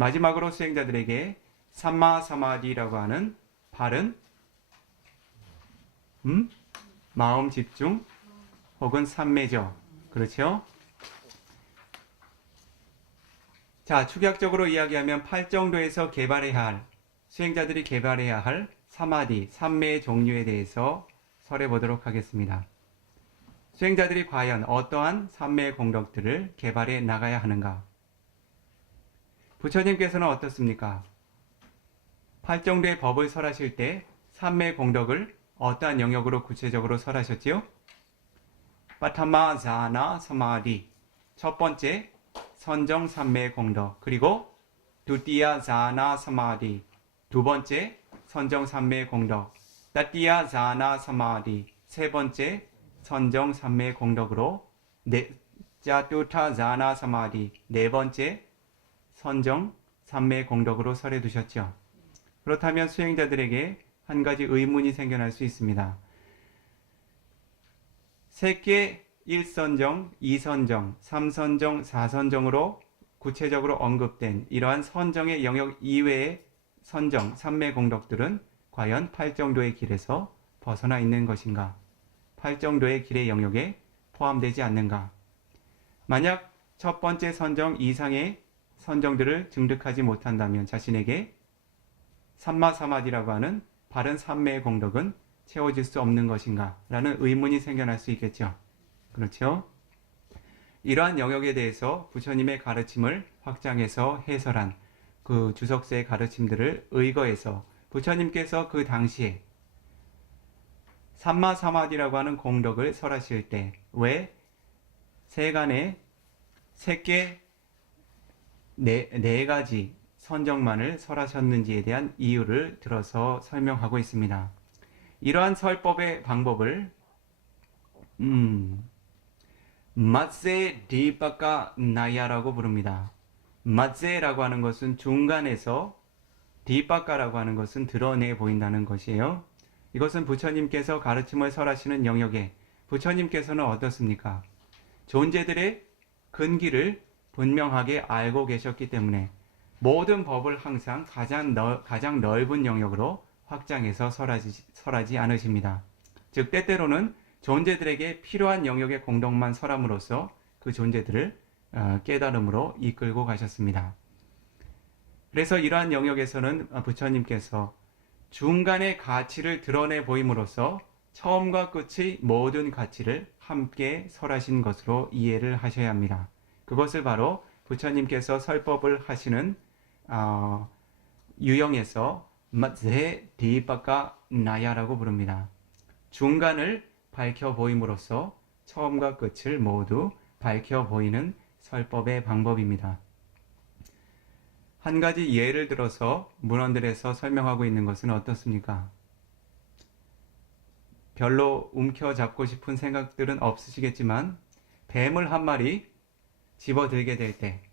마지막으로 수행자들에게 삼마 사마디라고 하는 바른 마음 집중 혹은 삼매죠. 그렇죠? 자, 축약적으로 이야기하면 8정도에서 개발해야 할, 수행자들이 개발해야 할 사마디, 삼매의 종류에 대해서 설해보도록 하겠습니다. 수행자들이 과연 어떠한 삼매의 공덕들을 개발해 나가야 하는가? 부처님께서는 어떻습니까? 8정도의 법을 설하실 때 삼매의 공덕을 어떠한 영역으로 구체적으로 설하셨지요? 빠타마 자나 사마디, 첫 번째 선정 삼매의 공덕, 그리고 두띠야 자나 사마디, 두 번째 선정 삼매의 공덕, 따띠야 자나 사마디, 세 번째 선정 삼매의 공덕으로 짜뚜타 자나 사마디, 네 번째 선정 삼매의 공덕으로 설해 두셨죠. 그렇다면 수행자들에게 한 가지 의문이 생겨날 수 있습니다. 세계 1선정, 2선정, 3선정, 4선정으로 구체적으로 언급된 이러한 선정의 영역 이외의 선정, 삼매 공덕들은 과연 8정도의 길에서 벗어나 있는 것인가? 8정도의 길의 영역에 포함되지 않는가? 만약 첫 번째 선정 이상의 선정들을 증득하지 못한다면 자신에게 삼마사마디라고 하는 바른 삼매의 공덕은 채워질 수 없는 것인가? 라는 의문이 생겨날 수 있겠죠. 그렇죠? 이러한 영역에 대해서 부처님의 가르침을 확장해서 해설한 그 주석서의 가르침들을 의거해서 부처님께서 그 당시에 삼마사마디라고 하는 공덕을 설하실 때 왜 세간에 세계 네 가지 선정만을 설하셨는지에 대한 이유를 들어서 설명하고 있습니다. 이러한 설법의 방법을 맞세 디바카 나야라고 부릅니다. 맞세라고 하는 것은 중간에서, 디바카라고 하는 것은 드러내 보인다는 것이에요. 이것은 부처님께서 가르침을 설하시는 영역에 부처님께서는 어떻습니까? 존재들의 근기를 분명하게 알고 계셨기 때문에 모든 법을 항상 가장 넓은 영역으로 확장해서 설하지 않으십니다. 즉 때때로는 존재들에게 필요한 영역의 공덕만 설함으로써 그 존재들을 깨달음으로 이끌고 가셨습니다. 그래서 이러한 영역에서는 부처님께서 중간의 가치를 드러내 보임으로써 처음과 끝의 모든 가치를 함께 설하신 것으로 이해를 하셔야 합니다. 그것을 바로 부처님께서 설법을 하시는 유형에서 맞세 디바카 나야라고 부릅니다. 중간을 밝혀 보임으로써 처음과 끝을 모두 밝혀 보이는 설법의 방법입니다. 한 가지 예를 들어서 문헌들에서 설명하고 있는 것은 어떻습니까? 별로 움켜잡고 싶은 생각들은 없으시겠지만 뱀을 한 마리 집어들게 될 때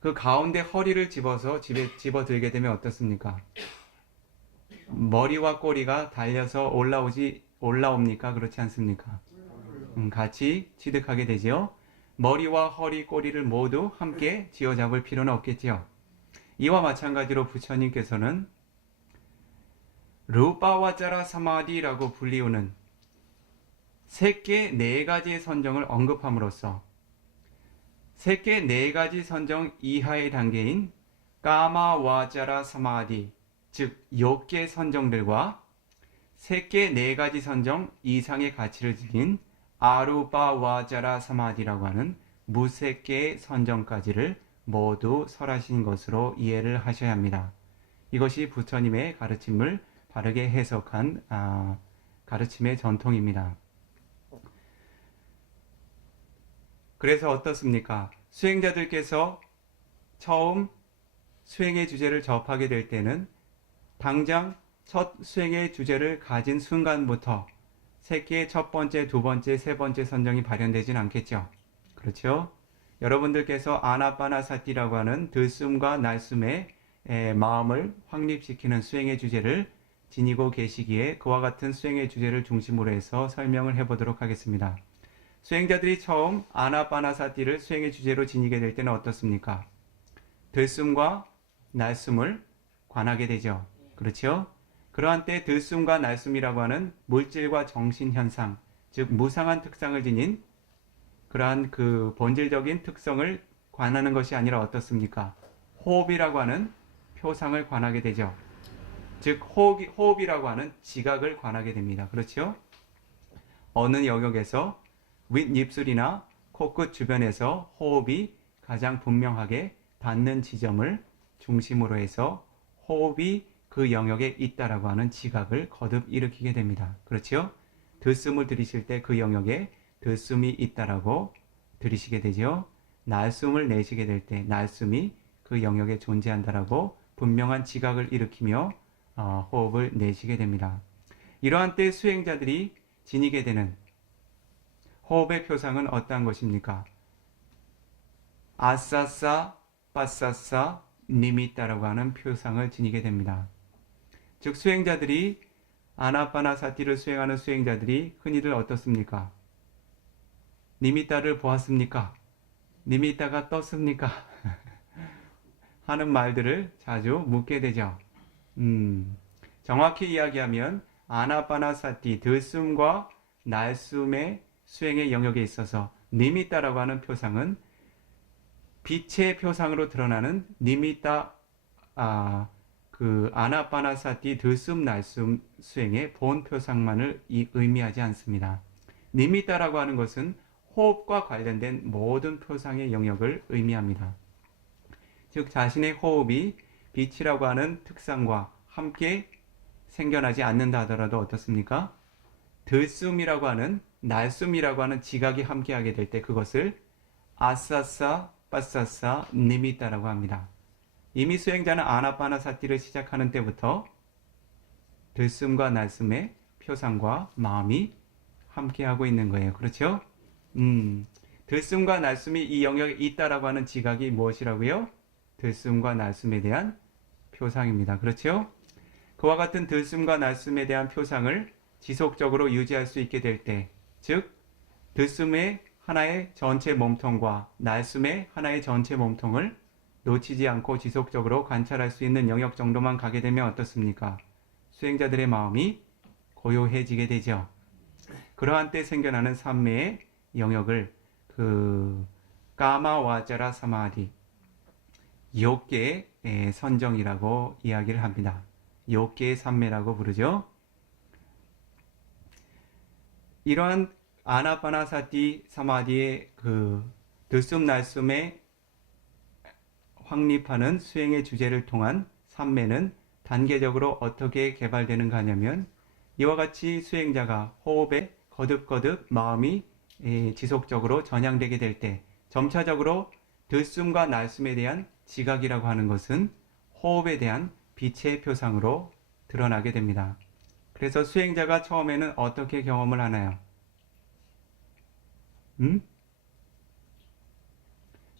그 가운데 허리를 집어서 집어들게 되면 어떻습니까? 머리와 꼬리가 달려서 올라옵니까? 그렇지 않습니까? 같이 취득하게 되죠. 머리와 허리, 꼬리를 모두 함께 쥐어잡을 필요는 없겠지요. 이와 마찬가지로 부처님께서는 루파와짜라 사마디라고 불리우는 세계 네 가지의 선정을 언급함으로써 세계 네 가지 선정 이하의 단계인 까마와짜라 사마디, 즉 욕계 선정들과 세계 네 가지 선정 이상의 가치를 지닌 아루파와짜라 사마디라고 하는 무색계의 선정까지를 모두 설하신 것으로 이해를 하셔야 합니다. 이것이 부처님의 가르침을 바르게 해석한 가르침의 전통입니다. 그래서 어떻습니까? 수행자들께서 처음 수행의 주제를 접하게 될 때는 당장 첫 수행의 주제를 가진 순간부터 세계의 첫 번째, 두 번째, 세 번째 선정이 발현되진 않겠죠. 그렇죠? 여러분들께서 아나파나사티라고 하는 들숨과 날숨의 마음을 확립시키는 수행의 주제를 지니고 계시기에 그와 같은 수행의 주제를 중심으로 해서 설명을 해보도록 하겠습니다. 수행자들이 처음 아나파나사티를 수행의 주제로 지니게 될 때는 어떻습니까? 들숨과 날숨을 관하게 되죠. 그렇죠? 그러한 때 들숨과 날숨이라고 하는 물질과 정신 현상, 즉 무상한 특성을 지닌 그러한 그 본질적인 특성을 관하는 것이 아니라 어떻습니까? 호흡이라고 하는 표상을 관하게 되죠. 즉 호흡이라고 하는 지각을 관하게 됩니다. 그렇죠? 어느 영역에서 윗입술이나 코끝 주변에서 호흡이 가장 분명하게 닿는 지점을 중심으로 해서 호흡이 그 영역에 있다라고 하는 지각을 거듭 일으키게 됩니다. 그렇죠? 들숨을 들이실 때 그 영역에 들숨이 있다라고 들이시게 되죠. 날숨을 내쉬게 될 때 날숨이 그 영역에 존재한다라고 분명한 지각을 일으키며 호흡을 내쉬게 됩니다. 이러한 때 수행자들이 지니게 되는 호흡의 표상은 어떠한 것입니까? 아싸싸, 빠싸싸, 니미따라고 하는 표상을 지니게 됩니다. 즉 수행자들이 아나파나사티를 수행하는 수행자들이 흔히들 어떻습니까? 니미따를 보았습니까? 니미따가 떴습니까? 하는 말들을 자주 묻게 되죠. 정확히 이야기하면 아나파나사티 들숨과 날숨의 수행의 영역에 있어서 니미따라고 하는 표상은 빛의 표상으로 드러나는 니미따 그 아나파나사티 들숨 날숨 수행의 본 표상만을 의미하지 않습니다. 니미따라고 하는 것은 호흡과 관련된 모든 표상의 영역을 의미합니다. 즉 자신의 호흡이 빛이라고 하는 특성과 함께 생겨나지 않는다 하더라도 어떻습니까? 들숨이라고 하는 날숨이라고 하는 지각이 함께하게 될 때 그것을 아싸싸 빠싸싸 니미따라고 합니다. 이미 수행자는 아나파나사티를 시작하는 때부터 들숨과 날숨의 표상과 마음이 함께하고 있는 거예요. 그렇죠? 들숨과 날숨이 이 영역에 있다라고 하는 지각이 무엇이라고요? 들숨과 날숨에 대한 표상입니다. 그렇죠? 그와 같은 들숨과 날숨에 대한 표상을 지속적으로 유지할 수 있게 될 때, 즉 들숨의 하나의 전체 몸통과 날숨의 하나의 전체 몸통을 놓치지 않고 지속적으로 관찰할 수 있는 영역 정도만 가게 되면 어떻습니까? 수행자들의 마음이 고요해지게 되죠. 그러한 때 생겨나는 삼매의 영역을 까마와자라 사마디, 욕계의 선정이라고 이야기를 합니다. 욕계의 삼매라고 부르죠. 이러한 아나파나사티 사마디의 들숨 날숨의 확립하는 수행의 주제를 통한 삼매는 단계적으로 어떻게 개발되는가 하냐면 이와 같이 수행자가 호흡에 거듭거듭 마음이 지속적으로 전향되게 될 때 점차적으로 들숨과 날숨에 대한 지각이라고 하는 것은 호흡에 대한 빛의 표상으로 드러나게 됩니다. 그래서 수행자가 처음에는 어떻게 경험을 하나요?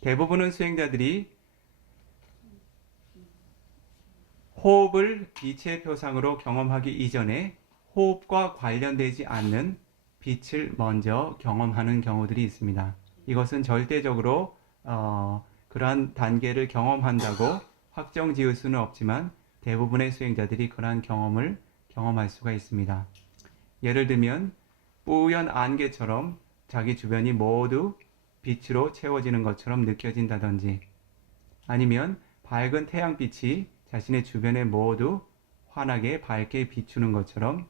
대부분의 수행자들이 호흡을 빛의 표상으로 경험하기 이전에 호흡과 관련되지 않는 빛을 먼저 경험하는 경우들이 있습니다. 이것은 절대적으로 그러한 단계를 경험한다고 확정 지을 수는 없지만 대부분의 수행자들이 그러한 경험을 경험할 수가 있습니다. 예를 들면 뿌연 안개처럼 자기 주변이 모두 빛으로 채워지는 것처럼 느껴진다든지 아니면 밝은 태양빛이 자신의 주변에 모두 환하게 밝게 비추는 것처럼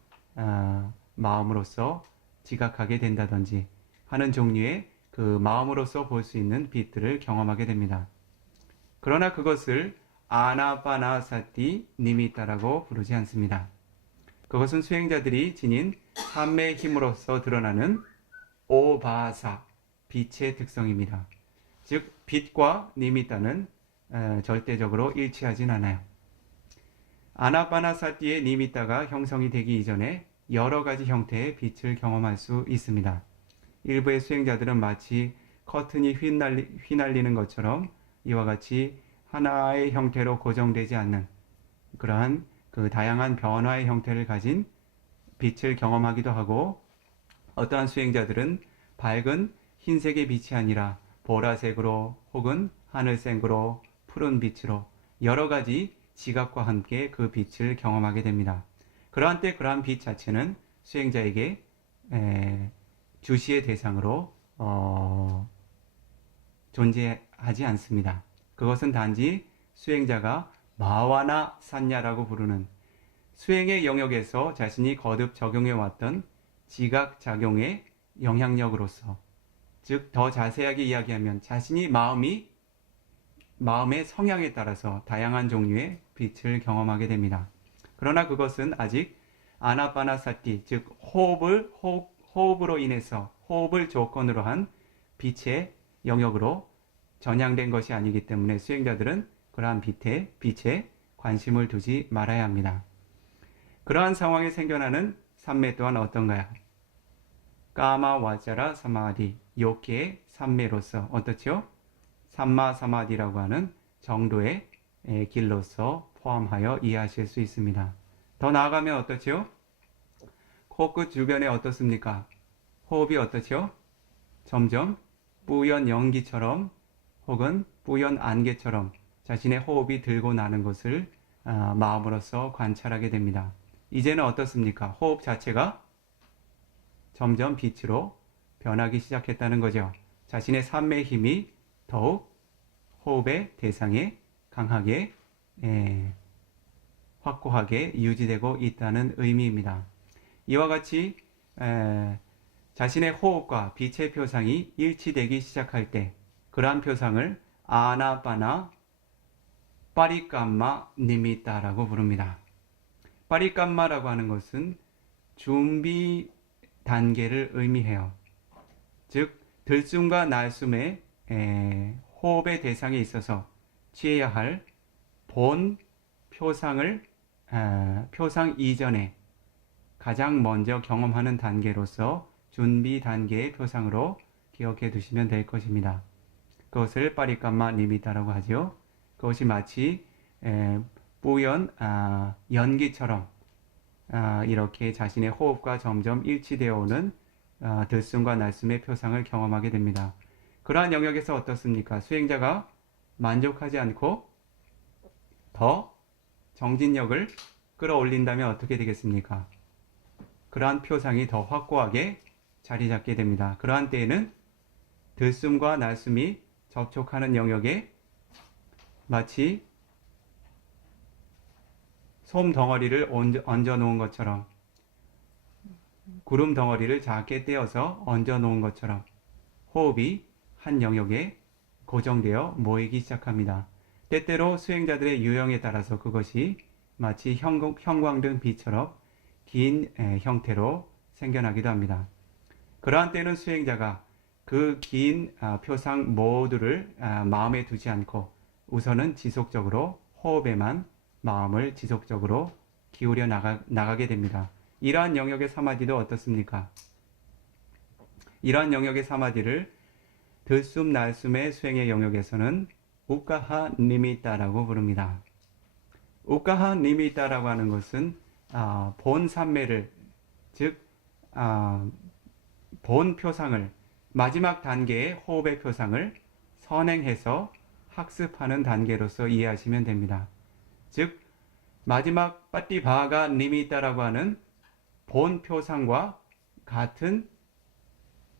마음으로서 지각하게 된다든지 하는 종류의 그 마음으로서 볼 수 있는 빛들을 경험하게 됩니다. 그러나 그것을 아나파나사티 니미따라고 부르지 않습니다. 그것은 수행자들이 지닌 삼매의 힘으로서 드러나는 오바사, 빛의 특성입니다. 즉 빛과 니미따는 절대적으로 일치하진 않아요. 아나파나사티의 니미따가 형성이 되기 이전에 여러 가지 형태의 빛을 경험할 수 있습니다. 일부의 수행자들은 마치 커튼이 휘날리는 것처럼 이와 같이 하나의 형태로 고정되지 않는 그러한 그 다양한 변화의 형태를 가진 빛을 경험하기도 하고 어떠한 수행자들은 밝은 흰색의 빛이 아니라 보라색으로 혹은 하늘색으로 푸른 빛으로 여러 가지 지각과 함께 그 빛을 경험하게 됩니다. 그러한 때 그러한 빛 자체는 수행자에게 주시의 대상으로 존재하지 않습니다. 그것은 단지 수행자가 마와나 산냐라고 부르는 수행의 영역에서 자신이 거듭 적용해왔던 지각작용의 영향력으로서, 즉 더 자세하게 이야기하면 자신이 마음의 성향에 따라서 다양한 종류의 빛을 경험하게 됩니다. 그러나 그것은 아직 아나파나사티, 즉 호흡으로 인해서 호흡을 조건으로 한 빛의 영역으로 전향된 것이 아니기 때문에 수행자들은 그러한 빛에 관심을 두지 말아야 합니다. 그러한 상황에 생겨나는 삼매 또한 어떤가요? 까마 와자라 사마디, 욕계의 삼매로서 어떻죠? 삼마 사마디라고 하는 정도의 길로서 포함하여 이해하실 수 있습니다. 더 나아가면 어떻죠? 코끝 주변에 어떻습니까? 호흡이 어떻죠? 점점 뿌연 연기처럼 혹은 뿌연 안개처럼 자신의 호흡이 들고 나는 것을 마음으로서 관찰하게 됩니다. 이제는 어떻습니까? 호흡 자체가 점점 빛으로 변하기 시작했다는 거죠. 자신의 삶의 힘이 더욱 호흡의 대상에 강하게 확고하게 유지되고 있다는 의미입니다. 이와 같이 자신의 호흡과 빛의 표상이 일치되기 시작할 때 그러한 표상을 아나파나 파리kamma 니미타라고 부릅니다. 파리kamma라고 하는 것은 준비 단계를 의미해요. 즉 들숨과 날숨의 호흡의 대상에 있어서 취해야 할 본 표상을 표상 이전에 가장 먼저 경험하는 단계로서 준비 단계의 표상으로 기억해 두시면 될 것입니다. 그것을 파리kamma 니미타라고 하죠. 그것이 마치 뿌연 연기처럼 이렇게 자신의 호흡과 점점 일치되어 오는 들숨과 날숨의 표상을 경험하게 됩니다. 그러한 영역에서 어떻습니까? 수행자가 만족하지 않고 더 정진력을 끌어올린다면 어떻게 되겠습니까? 그러한 표상이 더 확고하게 자리 잡게 됩니다. 그러한 때에는 들숨과 날숨이 접촉하는 영역에 마치 솜 덩어리를 얹어 놓은 것처럼, 구름 덩어리를 작게 떼어서 얹어 놓은 것처럼 호흡이 한 영역에 고정되어 모이기 시작합니다. 때때로 수행자들의 유형에 따라서 그것이 마치 형광등 빛처럼 긴 형태로 생겨나기도 합니다. 그러한 때는 수행자가 그 긴 표상 모두를 마음에 두지 않고 우선은 지속적으로 호흡에만 마음을 지속적으로 기울여 나가게 됩니다. 이러한 영역의 사마디도 어떻습니까? 이러한 영역의 사마디를 들숨 날숨의 수행의 영역에서는 우카하 니미타라고 부릅니다. 우카하 니미타라고 하는 것은 본 삼매를, 즉 본 표상을, 마지막 단계의 호흡의 표상을 선행해서 학습하는 단계로서 이해하시면 됩니다. 즉 마지막 빠띠바가 니미타라고 하는 본 표상과 같은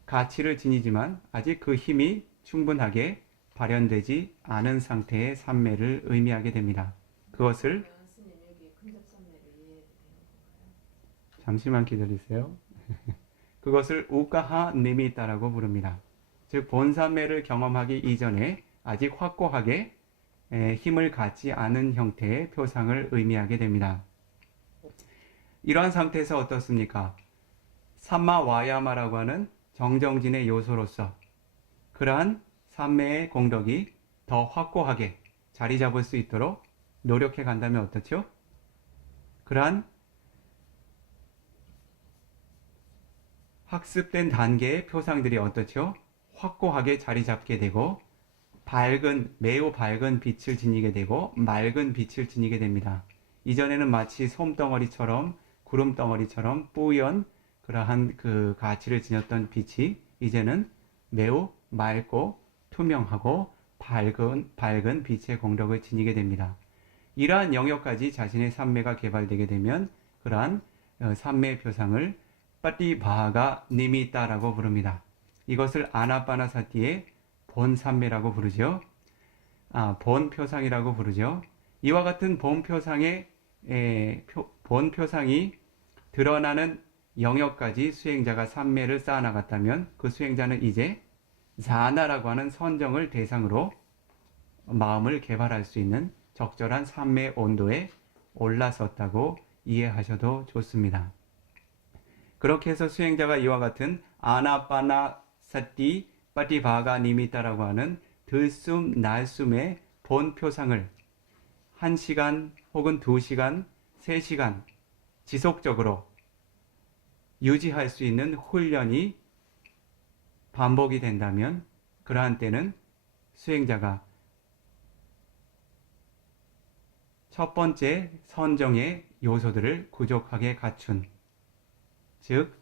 가치를 지니지만 아직 그 힘이 충분하게 발현되지 않은 상태의 삼매를 의미하게 됩니다. 그것을 잠시만 기다리세요. 그것을 우카하 니미타라고 부릅니다. 즉 본삼매를 경험하기 이전에 아직 확고하게 힘을 갖지 않은 형태의 표상을 의미하게 됩니다. 이러한 상태에서 어떻습니까? 삼마와야마라고 하는 정정진의 요소로서 그러한 삼매의 공덕이 더 확고하게 자리 잡을 수 있도록 노력해 간다면 어떻죠? 그러한 학습된 단계의 표상들이 어떻죠? 확고하게 자리 잡게 되고 매우 밝은 빛을 지니게 되고 맑은 빛을 지니게 됩니다. 이전에는 마치 솜덩어리처럼 구름덩어리처럼 뿌연 그러한 그 가치를 지녔던 빛이 이제는 매우 맑고 투명하고 밝은 빛의 공덕을 지니게 됩니다. 이러한 영역까지 자신의 삼매가 개발되게 되면 그러한 삼매 표상을 빠띠바가 니미따라고 부릅니다. 이것을 아나빠나사티의 본삼매라고 부르죠. 본표상이라고 부르죠. 이와 같은 본표상이 드러나는 영역까지 수행자가 삼매를 쌓아나갔다면 그 수행자는 이제 자나라고 하는 선정을 대상으로 마음을 개발할 수 있는 적절한 삼매 온도에 올라섰다고 이해하셔도 좋습니다. 그렇게 해서 수행자가 이와 같은 아나빠나사티 빠티바가 니미따라고 하는 들숨 날숨의 본표상을 1시간 혹은 2시간, 3시간 지속적으로 유지할 수 있는 훈련이 반복이 된다면 그러한 때는 수행자가 첫 번째 선정의 요소들을 부족하게 갖춘, 즉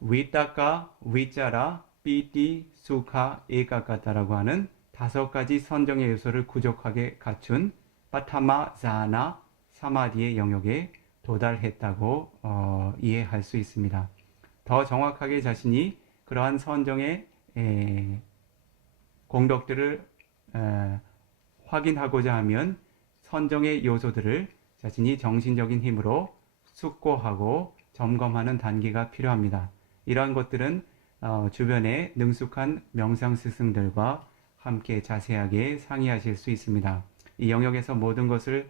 위따까, 위짜라, 삐띠, 수카, 에까까타라고 하는 5가지 선정의 요소를 부족하게 갖춘 빠타마, 자나, 사마디의 영역에 도달했다고 이해할 수 있습니다. 더 정확하게 자신이 그러한 선정의 공덕들을 확인하고자 하면 선정의 요소들을 자신이 정신적인 힘으로 숙고하고 점검하는 단계가 필요합니다. 이러한 것들은 주변의 능숙한 명상 스승들과 함께 자세하게 상의하실 수 있습니다. 이 영역에서 모든 것을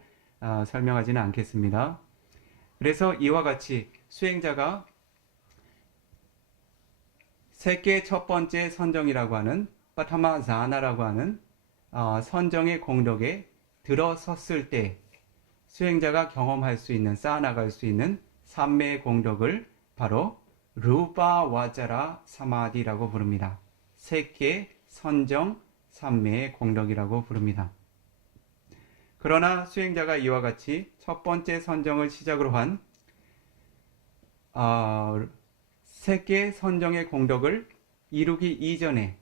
설명하지는 않겠습니다. 그래서 이와 같이 수행자가 세계 첫 번째 선정이라고 하는 빠타마 자나라고 하는 선정의 공덕에 들어섰을 때 수행자가 경험할 수 있는, 쌓아나갈 수 있는 삼매의 공덕을 바로 루파 와자라 사마디라고 부릅니다. 세계 선정 삼매의 공덕이라고 부릅니다. 그러나 수행자가 이와 같이 첫 번째 선정을 시작으로 한 세계 선정의 공덕을 이루기 이전에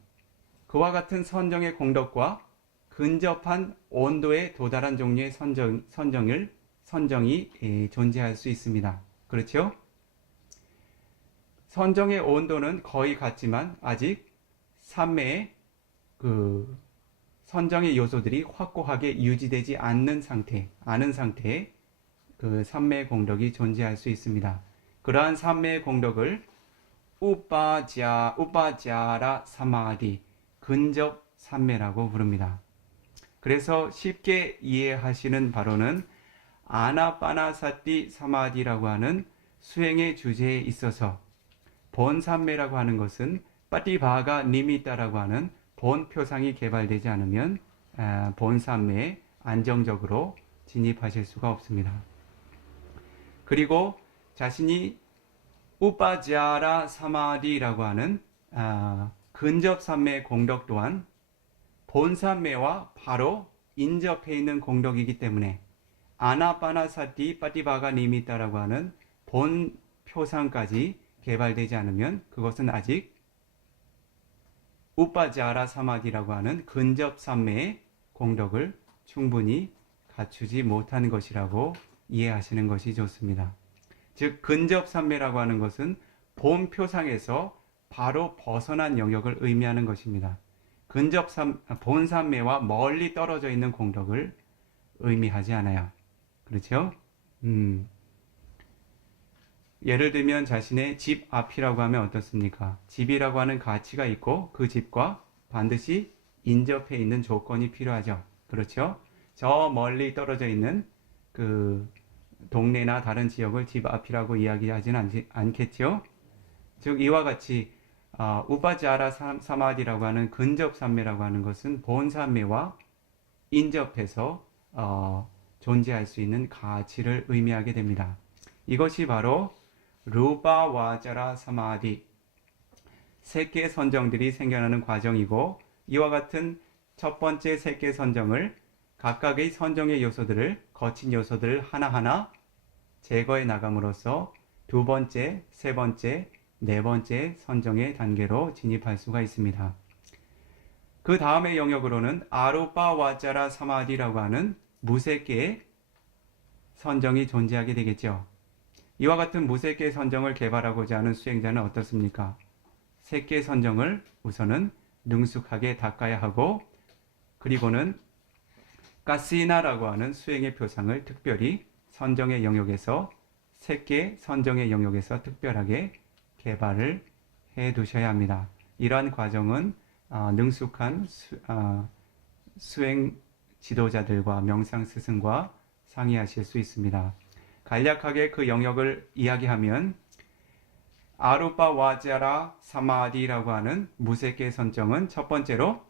그와 같은 선정의 공덕과 근접한 온도에 도달한 종류의 선정이 존재할 수 있습니다. 그렇죠? 선정의 온도는 거의 같지만 아직 삼매의 선정의 요소들이 확고하게 유지되지 않는 상태에 그 삼매의 공덕이 존재할 수 있습니다. 그러한 삼매의 공덕을 우빠자라 사마디, 근접 삼매라고 부릅니다. 그래서 쉽게 이해하시는 바로는 아나빠나사티 사마디라고 하는 수행의 주제에 있어서 본삼매라고 하는 것은 빠티바가 니미따라고 하는 본표상이 개발되지 않으면 본삼매에 안정적으로 진입하실 수가 없습니다. 그리고 자신이 우빠자라 사마디라고 하는 근접삼매의 공덕 또한 본삼매와 바로 인접해 있는 공덕이기 때문에 아나빠나사티 빠티바가 니미따라고 하는 본표상까지 개발되지 않으면 그것은 아직 우빠자라 사마디라고 하는 근접삼매의 공덕을 충분히 갖추지 못한 것이라고 이해하시는 것이 좋습니다. 즉 근접삼매라고 하는 것은 본표상에서 바로 벗어난 영역을 의미하는 것입니다. 본삼매와 멀리 떨어져 있는 공덕을 의미하지 않아요. 그렇죠? 예를 들면 자신의 집 앞이라고 하면 어떻습니까? 집이라고 하는 가치가 있고 그 집과 반드시 인접해 있는 조건이 필요하죠. 그렇죠? 저 멀리 떨어져 있는 그 동네나 다른 지역을 집 앞이라고 이야기하지는 않겠죠? 즉 이와 같이 우빠자라 사마디라고 하는 근접삼매라고 하는 것은 본삼매와 인접해서 존재할 수 있는 가치를 의미하게 됩니다. 이것이 바로 루파와자라 사마디, 세계 선정들이 생겨나는 과정이고 이와 같은 첫 번째 세계 선정을 각각의 선정의 요소들을 거친 요소들을 하나하나 제거해 나감으로써 두 번째, 세 번째, 네 번째 선정의 단계로 진입할 수가 있습니다. 그 다음의 영역으로는 아루빠와자라 사마디라고 하는 무색계의 선정이 존재하게 되겠죠. 이와 같은 무색계 선정을 개발하고자 하는 수행자는 어떻습니까? 색계 선정을 우선은 능숙하게 닦아야 하고, 그리고는 가시나라고 하는 수행의 표상을 특별히 선정의 영역에서, 색계 선정의 영역에서 특별하게 개발을 해 두셔야 합니다. 이러한 과정은 능숙한 수행 지도자들과 명상 스승과 상의하실 수 있습니다. 간략하게 그 영역을 이야기하면 아루파 와자라 사마디라고 하는 무색계 선정은 첫 번째로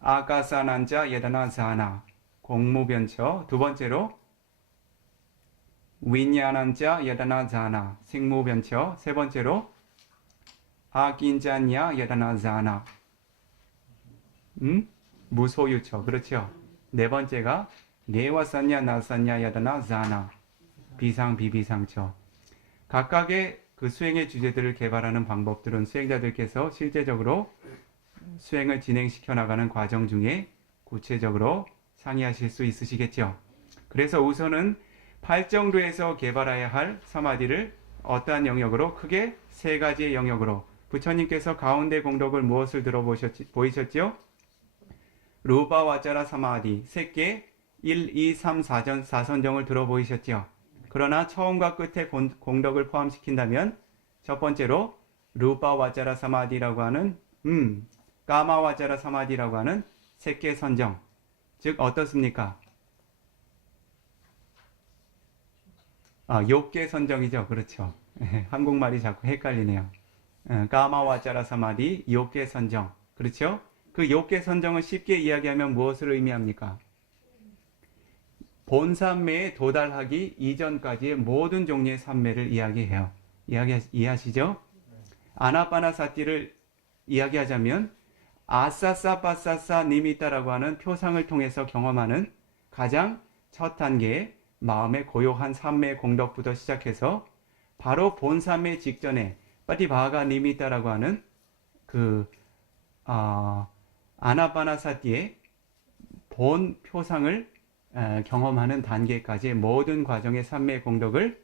아가사난자 예다나 자나 공무변처, 두 번째로 윈야난자 예다나 자나 생무변처, 세 번째로 아긴자냐 예다나 자나 무소유처. 그렇죠. 네 번째가 네와산냐 나산냐 야다나 자나 비상 비비상처. 각각의 그 수행의 주제들을 개발하는 방법들은 수행자들께서 실제적으로 수행을 진행시켜 나가는 과정 중에 구체적으로 상의하실 수 있으시겠죠. 그래서 우선은 팔정도에서 개발해야 할 사마디를 어떠한 영역으로, 크게 세 가지의 영역으로, 부처님께서 가운데 공덕을 무엇을 보이셨죠? 루파 와자라 사마디, 색계 1, 2, 3, 4전, 4선정을 들어보이셨죠? 그러나 처음과 끝에 공덕을 포함시킨다면 첫 번째로 루파 와자라 사마디라고 하는 까마 와자라 사마디라고 하는 색계 선정, 즉 어떻습니까? 욕계 선정이죠. 그렇죠. 한국말이 자꾸 헷갈리네요. 까마 와자라 사마디, 욕계 선정. 그렇죠? 그 욕계 선정을 쉽게 이야기하면 무엇을 의미합니까? 본산매에 도달하기 이전까지의 모든 종류의 산매를 이야기해요. 이해하시죠? 아나파나사티를 이야기하자면 아싸싸빠싸싸 니미따라고 하는 표상을 통해서 경험하는 가장 첫 단계의 마음의 고요한 산매의 공덕부터 시작해서 바로 본산매 직전에 빠티바가 니미따라고 하는 그 아나파나사티의 본 표상을 경험하는 단계까지의 모든 과정의 산매의 공덕을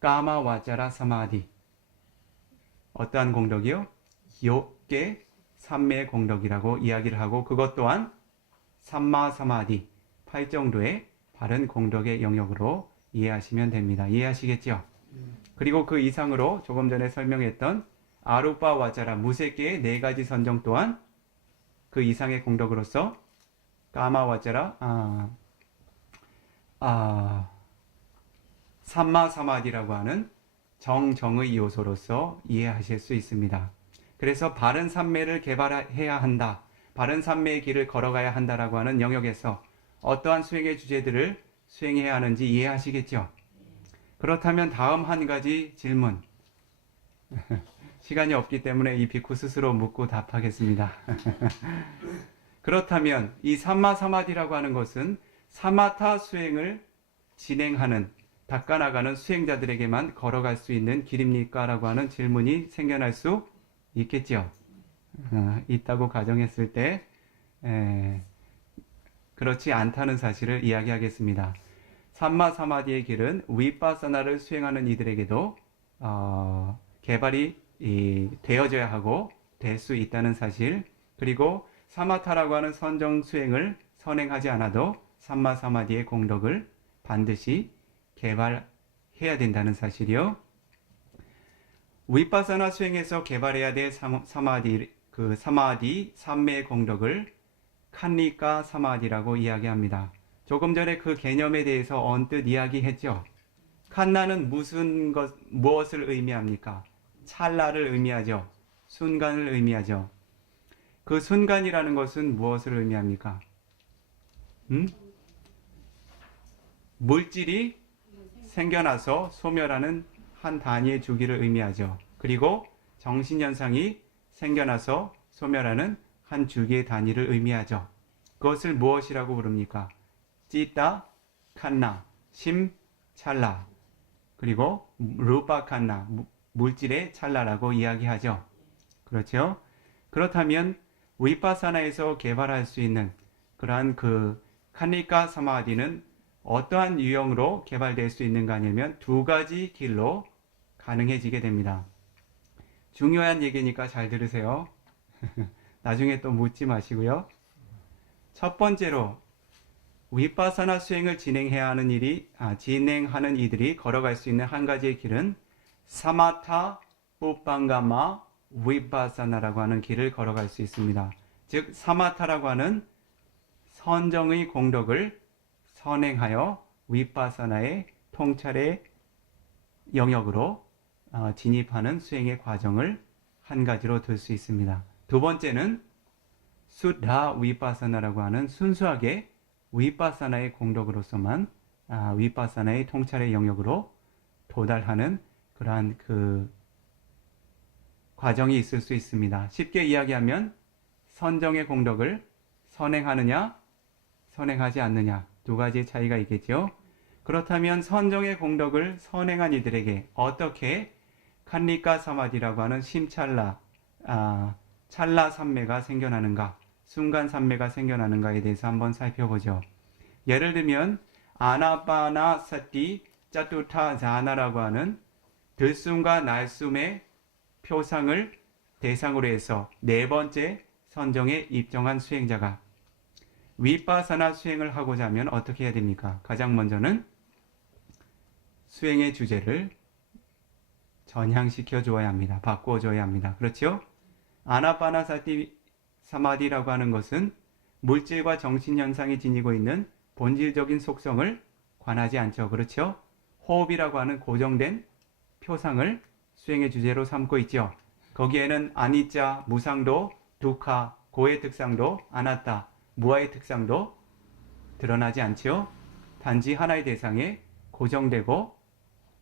까마 와자라 사마디, 어떠한 공덕이요? 욕계 산매의 공덕이라고 이야기를 하고, 그것 또한 삼마 사마디, 8정도의 바른 공덕의 영역으로 이해하시면 됩니다. 이해하시겠죠? 그리고 그 이상으로 조금 전에 설명했던 아루파 와자라 무색계의 네 가지 선정 또한 그 이상의 공덕으로서 까마 와자라 삼마 사마디라고 하는 정정의 요소로서 이해하실 수 있습니다. 그래서 바른 삼매를 개발해야 한다, 바른 삼매의 길을 걸어가야 한다라고 하는 영역에서 어떠한 수행의 주제들을 수행해야 하는지 이해하시겠죠? 그렇다면 다음 한 가지 질문, 시간이 없기 때문에 이 비쿠 스스로 묻고 답하겠습니다. 그렇다면 이 삼마 사마디라고 하는 것은 사마타 수행을 진행하는, 닦아나가는 수행자들에게만 걸어갈 수 있는 길입니까? 라고 하는 질문이 생겨날 수 있겠죠. 있다고 가정했을 때 그렇지 않다는 사실을 이야기하겠습니다. 삼마 사마디의 길은 위파사나를 수행하는 이들에게도 개발이 되어져야 하고 될 수 있다는 사실, 그리고 사마타라고 하는 선정 수행을 선행하지 않아도 삼마 사마디의 공덕을 반드시 개발해야 된다는 사실이요. 위파사나 수행에서 개발해야 될 사마디, 그 사마디 삼매의 공덕을 칸니까 사마디라고 이야기합니다. 조금 전에 그 개념에 대해서 언뜻 이야기했죠. 칸나는 무엇을 의미합니까? 찰나를 의미하죠. 순간을 의미하죠. 그 순간이라는 것은 무엇을 의미합니까? 물질이 생겨나서 소멸하는 한 단위의 주기를 의미하죠. 그리고 정신현상이 생겨나서 소멸하는 한 주기의 단위를 의미하죠. 그것을 무엇이라고 부릅니까? 찌따, 칸나, 심, 찰나, 그리고 루파 칸나, 물질의 찰나라고 이야기하죠. 그렇죠? 그렇다면 위파사나에서 개발할 수 있는 그러한 그 카니까 사마디는 어떠한 유형으로 개발될 수 있는가 하냐면 두 가지 길로 가능해지게 됩니다. 중요한 얘기니까 잘 들으세요. 나중에 또 묻지 마시고요. 첫 번째로 위파사나 수행을 진행하는 이들이 걸어갈 수 있는 한 가지의 길은 사마타 뿌빵가마 위파사나라고 하는 길을 걸어갈 수 있습니다. 즉 사마타라고 하는 선정의 공덕을 선행하여 위파사나의 통찰의 영역으로 진입하는 수행의 과정을 한 가지로 들 수 있습니다. 두 번째는 수다 위파사나라고 하는 순수하게 위파사나의 공덕으로서만 위파사나의 통찰의 영역으로 도달하는 그러한 그 과정이 있을 수 있습니다. 쉽게 이야기하면 선정의 공덕을 선행하느냐 선행하지 않느냐 두 가지 차이가 있겠죠. 그렇다면 선정의 공덕을 선행한 이들에게 어떻게 칸니까 사마디라고 하는 심찰라 찰나 삼매가 생겨나는가, 순간 삼매가 생겨나는가에 대해서 한번 살펴보죠. 예를 들면 아나파나 사티 짜투타 자나라고 하는 들숨과 날숨의 표상을 대상으로 해서 네 번째 선정에 입정한 수행자가 위파사나 수행을 하고자 하면 어떻게 해야 됩니까? 가장 먼저는 수행의 주제를 전향시켜 줘야 합니다. 바꾸어 줘야 합니다. 그렇죠? 아나파나사티 사마디라고 하는 것은 물질과 정신 현상이 지니고 있는 본질적인 속성을 관하지 않죠. 그렇죠? 호흡이라고 하는 고정된 표상을 수행의 주제로 삼고 있죠. 거기에는 아니짜, 무상도, 두카, 고의 특성도, 아나타, 무아의 특성도 드러나지 않죠. 단지 하나의 대상에 고정되고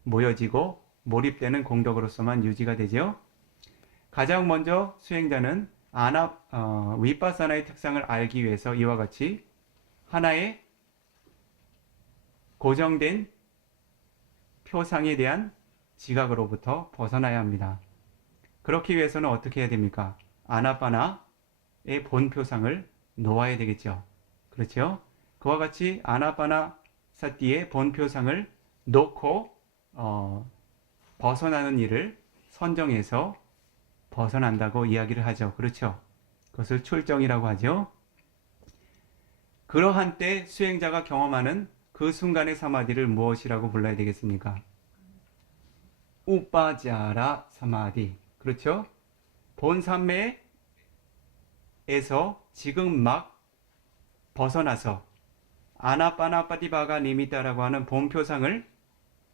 모여지고 몰입되는 공덕으로서만 유지가 되죠. 가장 먼저 수행자는 위파사나의 특성을 알기 위해서 이와 같이 하나의 고정된 표상에 대한 지각으로부터 벗어나야 합니다. 그렇기 위해서는 어떻게 해야 됩니까? 아나파나의 본 표상을 놓아야 되겠죠. 그렇죠? 그와 같이 아나파나 사티의 본 표상을 놓고 벗어나는 일을 선정해서 벗어난다고 이야기를 하죠. 그렇죠? 그것을 출정이라고 하죠. 그러한 때 수행자가 경험하는 그 순간의 사마디를 무엇이라고 불러야 되겠습니까? 우빠자라 사마디. 그렇죠? 본 삼매에서 지금 막 벗어나서 아나파나파티바가 니미타라고 하는 본 표상을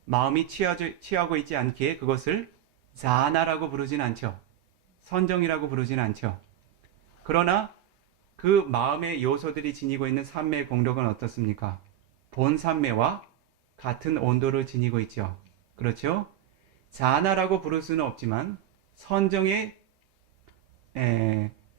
마음이 취하고 있지 않기에 그것을 자나라고 부르진 않죠. 선정이라고 부르진 않죠. 그러나 그 마음의 요소들이 지니고 있는 삼매의 공덕은 어떻습니까? 본 삼매와 같은 온도를 지니고 있죠. 그렇죠? 자나라고 부를 수는 없지만 선정의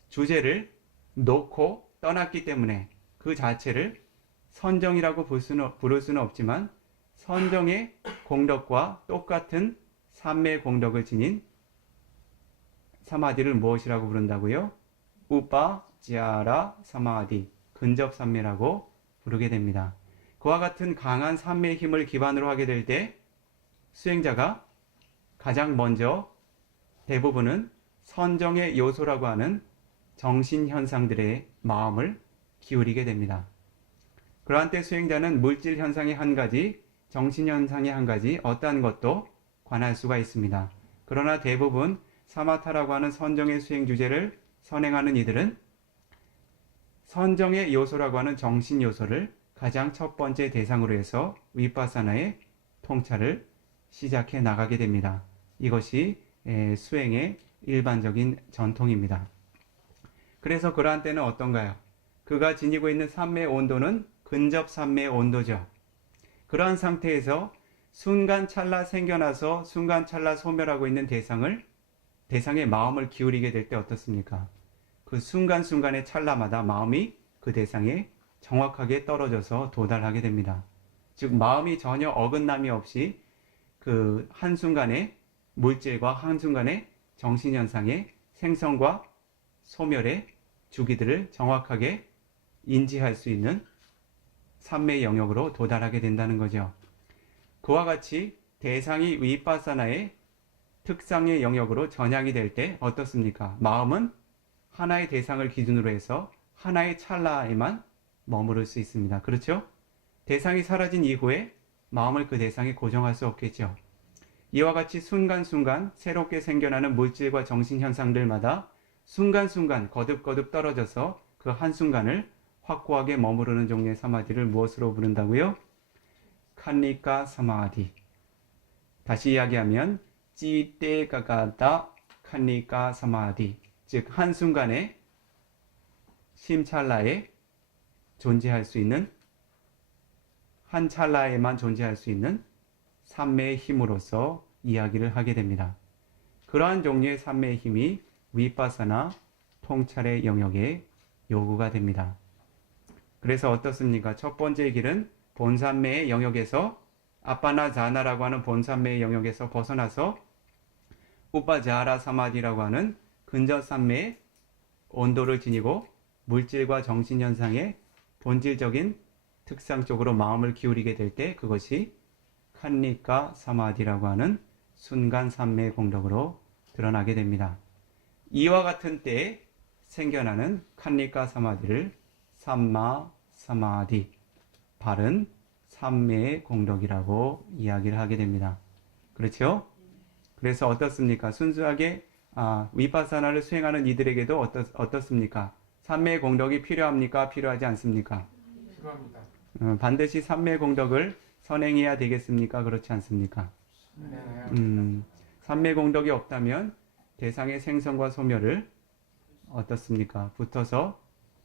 주제를 놓고 떠났기 때문에 그 자체를 선정이라고 부를 수는 없지만 선정의 공덕과 똑같은 삼매의 공덕을 지닌 사마디를 무엇이라고 부른다고요? 우빠지아라 사마디, 근접 삼매라고 부르게 됩니다. 그와 같은 강한 삼매의 힘을 기반으로 하게 될 때 수행자가 가장 먼저 대부분은 선정의 요소라고 하는 정신현상들의 마음을 기울이게 됩니다. 그러한 때 수행자는 물질 현상의 한 가지, 정신현상의 한 가지, 어떠한 것도 관할 수가 있습니다. 그러나 대부분 사마타라고 하는 선정의 수행 주제를 선행하는 이들은 선정의 요소라고 하는 정신 요소를 가장 첫 번째 대상으로 해서 위파사나의 통찰을 시작해 나가게 됩니다. 이것이 수행의 일반적인 전통입니다. 그래서 그러한 때는 어떤가요? 그가 지니고 있는 삼매의 온도는 근접 삼매의 온도죠. 그러한 상태에서 순간 찰나 생겨나서 순간 찰나 소멸하고 있는 대상의 마음을 기울이게 될 때 어떻습니까? 그 순간순간의 찰나마다 마음이 그 대상에 정확하게 떨어져서 도달하게 됩니다. 즉 마음이 전혀 어긋남이 없이 그 한순간의 물질과 한순간의 정신현상의 생성과 소멸의 주기들을 정확하게 인지할 수 있는 삼매 영역으로 도달하게 된다는 거죠. 그와 같이 대상이 위파사나의 특상의 영역으로 전향이 될 때 어떻습니까? 마음은 하나의 대상을 기준으로 해서 하나의 찰나에만 머무를 수 있습니다. 그렇죠? 대상이 사라진 이후에 마음을 그 대상에 고정할 수 없겠죠. 이와 같이 순간순간 새롭게 생겨나는 물질과 정신 현상들마다 순간순간 거듭거듭 떨어져서 그 한순간을 확고하게 머무르는 종류의 사마디를 무엇으로 부른다고요? 칸니까 사마디. 다시 이야기하면 찌떼가가다 칸니까 사마디. 즉 한순간에 심찰나에 존재할 수 있는 한 찰나에만 존재할 수 있는 삼매의 힘으로서 이야기를 하게 됩니다. 그러한 종류의 삼매의 힘이 위파사나 통찰의 영역에 요구가 됩니다. 그래서 어떻습니까? 첫 번째 길은 본삼매의 영역에서 아빠나 자나라고 하는 본삼매의 영역에서 벗어나서 우빠자라 사마디라고 하는 근저삼매의 온도를 지니고 물질과 정신현상의 본질적인 특성 쪽으로 마음을 기울이게 될 때 그것이 칸니까 사마디라고 하는 순간 삼매의 공덕으로 드러나게 됩니다. 이와 같은 때에 생겨나는 칸니까 사마디를 삼마 사마디, 바른 삼매의 공덕이라고 이야기를 하게 됩니다. 그렇죠? 그래서 어떻습니까? 순수하게 위파사나를 수행하는 이들에게도 어떻습니까? 삼매의 공덕이 필요합니까? 필요하지 않습니까? 필요합니다. 반드시 삼매의 공덕을 선행해야 되겠습니까? 그렇지 않습니까? 네. 삼매 공덕이 없다면 대상의 생성과 소멸을 어떻습니까? 붙어서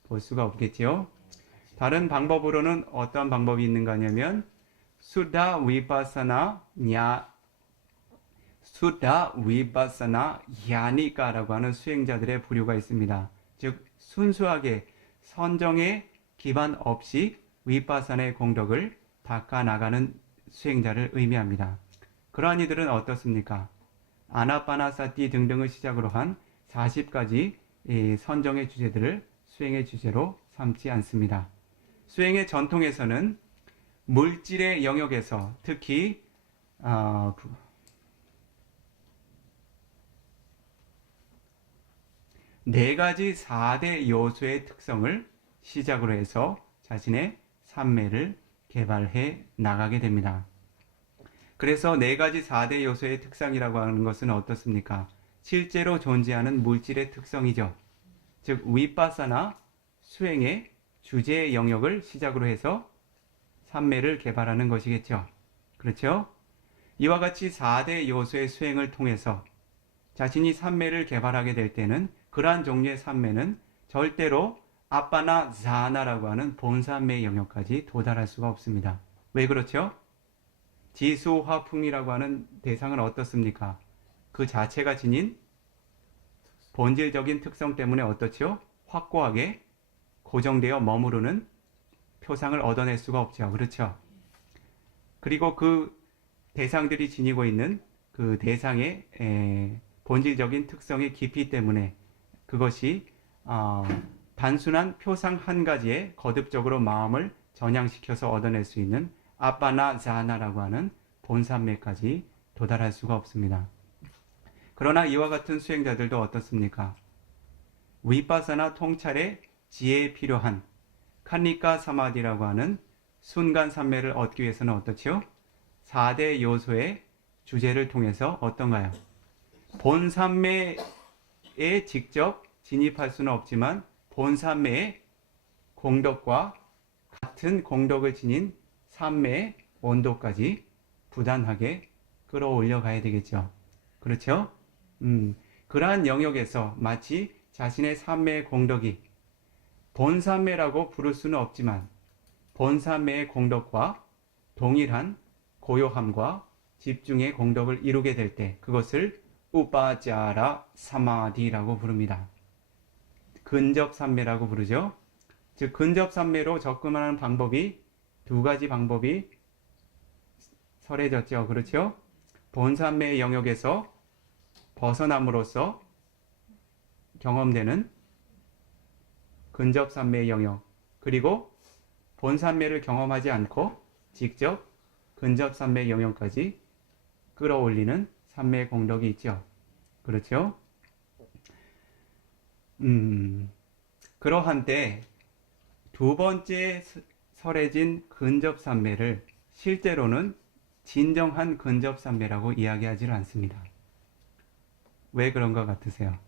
볼 수가 없겠지요. 다른 방법으로는 어떤 방법이 있는가 하냐면 수다 위파사나 야니까라고 하는 수행자들의 부류가 있습니다. 즉 순수하게 선정에 기반 없이 위파사나의 공덕을 닦아 나가는 수행자를 의미합니다. 그러한 이들은 어떻습니까? 아나파나사티 등등을 시작으로 한 40가지 선정의 주제들을 수행의 주제로 삼지 않습니다. 수행의 전통에서는 물질의 영역에서 특히 네 가지 4대 요소의 특성을 시작으로 해서 자신의 삼매를 개발해 나가게 됩니다. 그래서 네 가지 4대 요소의 특성이라고 하는 것은 어떻습니까? 실제로 존재하는 물질의 특성이죠. 즉 위파사나 수행의 주제의 영역을 시작으로 해서 삼매를 개발하는 것이겠죠. 그렇죠? 이와 같이 4대 요소의 수행을 통해서 자신이 삼매를 개발하게 될 때는 그러한 종류의 삼매는 절대로 아빠나 자나라고 하는 본삼매의 영역까지 도달할 수가 없습니다. 왜 그렇죠? 지수화풍이라고 하는 대상은 어떻습니까? 그 자체가 지닌 본질적인 특성 때문에 어떻죠? 확고하게 고정되어 머무르는 표상을 얻어낼 수가 없죠. 그렇죠? 그리고 그 대상들이 지니고 있는 그 대상의 본질적인 특성의 깊이 때문에 그것이 단순한 표상 한 가지에 거듭적으로 마음을 전향시켜서 얻어낼 수 있는 아빠나 자나라고 하는 본삼매까지 도달할 수가 없습니다. 그러나 이와 같은 수행자들도 어떻습니까? 위파사나 통찰의 지혜에 필요한 칸니까 사마디라고 하는 순간 삼매를 얻기 위해서는 어떻지요? 4대 요소의 주제를 통해서 어떤가요? 본삼매에 직접 진입할 수는 없지만 본삼매의 공덕과 같은 공덕을 지닌 삼매의 온도까지 부단하게 끌어올려 가야 되겠죠. 그렇죠? 그러한 영역에서 마치 자신의 삼매의 공덕이 본삼매라고 부를 수는 없지만 본삼매의 공덕과 동일한 고요함과 집중의 공덕을 이루게 될 때 그것을 우빠자라 사마디라고 부릅니다. 근접삼매라고 부르죠. 즉 근접삼매로 접근하는 방법이 두 가지 방법이 설해졌죠. 그렇죠? 본삼매의 영역에서 벗어남으로써 경험되는 근접삼매의 영역 그리고 본산매를 경험하지 않고 직접 근접산매 영역까지 끌어올리는 산매 공덕이 있죠. 그렇죠? 그러한 때 두 번째 설해진 근접산매를 실제로는 진정한 근접산매라고 이야기하지는 않습니다. 왜 그런 것 같으세요?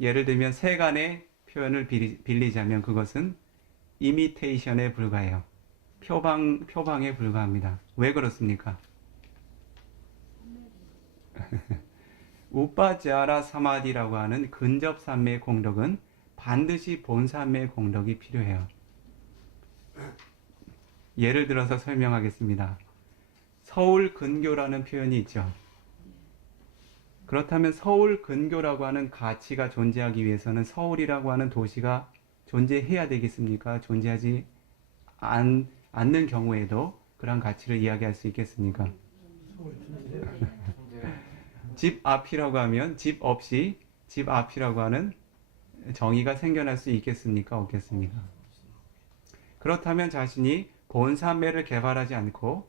예를 들면 세간의 표현을 빌리자면 그것은 이미테이션에 불과해요. 표방에 불과합니다. 왜 그렇습니까? 우빠자라 사마디라고 하는 근접산매 공덕은 반드시 본산매 공덕이 필요해요. 예를 들어서 설명하겠습니다. 서울 근교라는 표현이 있죠. 그렇다면 서울 근교라고 하는 가치가 존재하기 위해서는 서울이라고 하는 도시가 존재해야 되겠습니까? 존재하지 않는 경우에도 그런 가치를 이야기할 수 있겠습니까? 집 앞이라고 하면 집 없이 집 앞이라고 하는 정의가 생겨날 수 있겠습니까? 없겠습니까? 그렇다면 자신이 본산매를 개발하지 않고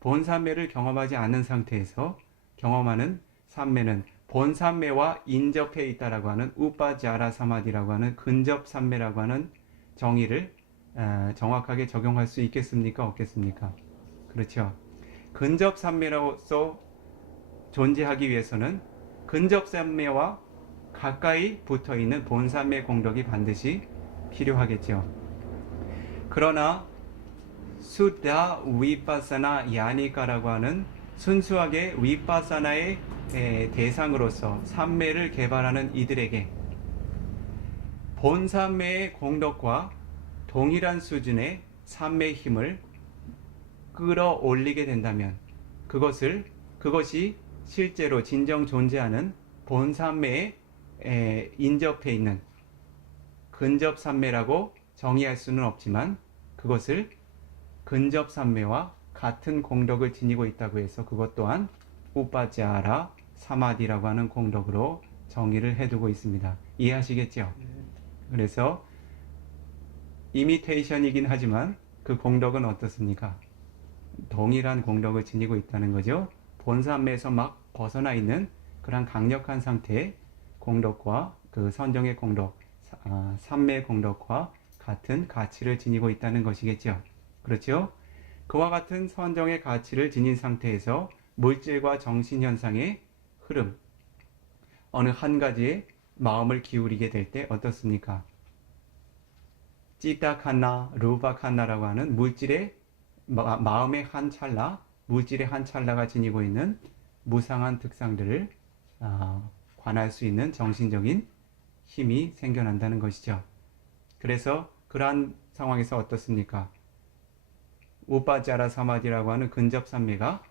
본산매를 경험하지 않는 상태에서 경험하는 산매는 본산매와 인접해 있다라고 하는 우빠자라 사마디라고 하는 근접산매라고 하는 정의를 정확하게 적용할 수 있겠습니까? 없겠습니까? 그렇죠. 근접산매로서 존재하기 위해서는 근접산매와 가까이 붙어있는 본산매 공덕이 반드시 필요하겠죠. 그러나 수다 위파사나 야니까라고 하는 순수하게 위파사나의 대상으로서 산매를 개발하는 이들에게 본산매의 공덕과 동일한 수준의 산매의 힘을 끌어올리게 된다면 그것이 실제로 진정 존재하는 본산매에 인접해 있는 근접산매라고 정의할 수는 없지만 그것을 근접산매와 같은 공덕을 지니고 있다고 해서 그것 또한 우빠자라 사마디라고 하는 공덕으로 정의를 해두고 있습니다. 이해하시겠죠? 그래서 이미테이션이긴 하지만 그 공덕은 어떻습니까? 동일한 공덕을 지니고 있다는 거죠. 본산매에서 막 벗어나 있는 그런 강력한 상태의 공덕과 그 선정의 공덕, 산매 공덕과 같은 가치를 지니고 있다는 것이겠죠. 그렇죠? 그와 같은 선정의 가치를 지닌 상태에서 물질과 정신현상의 흐름, 어느 한 가지에 마음을 기울이게 될 때 어떻습니까? 찌따칸나, 루바칸나라고 하는 물질의 마음의 한 찰나, 물질의 한 찰나가 지니고 있는 무상한 특성들을 관할 수 있는 정신적인 힘이 생겨난다는 것이죠. 그래서 그러한 상황에서 어떻습니까? 우빠자라 사마디라고 하는 근접산매가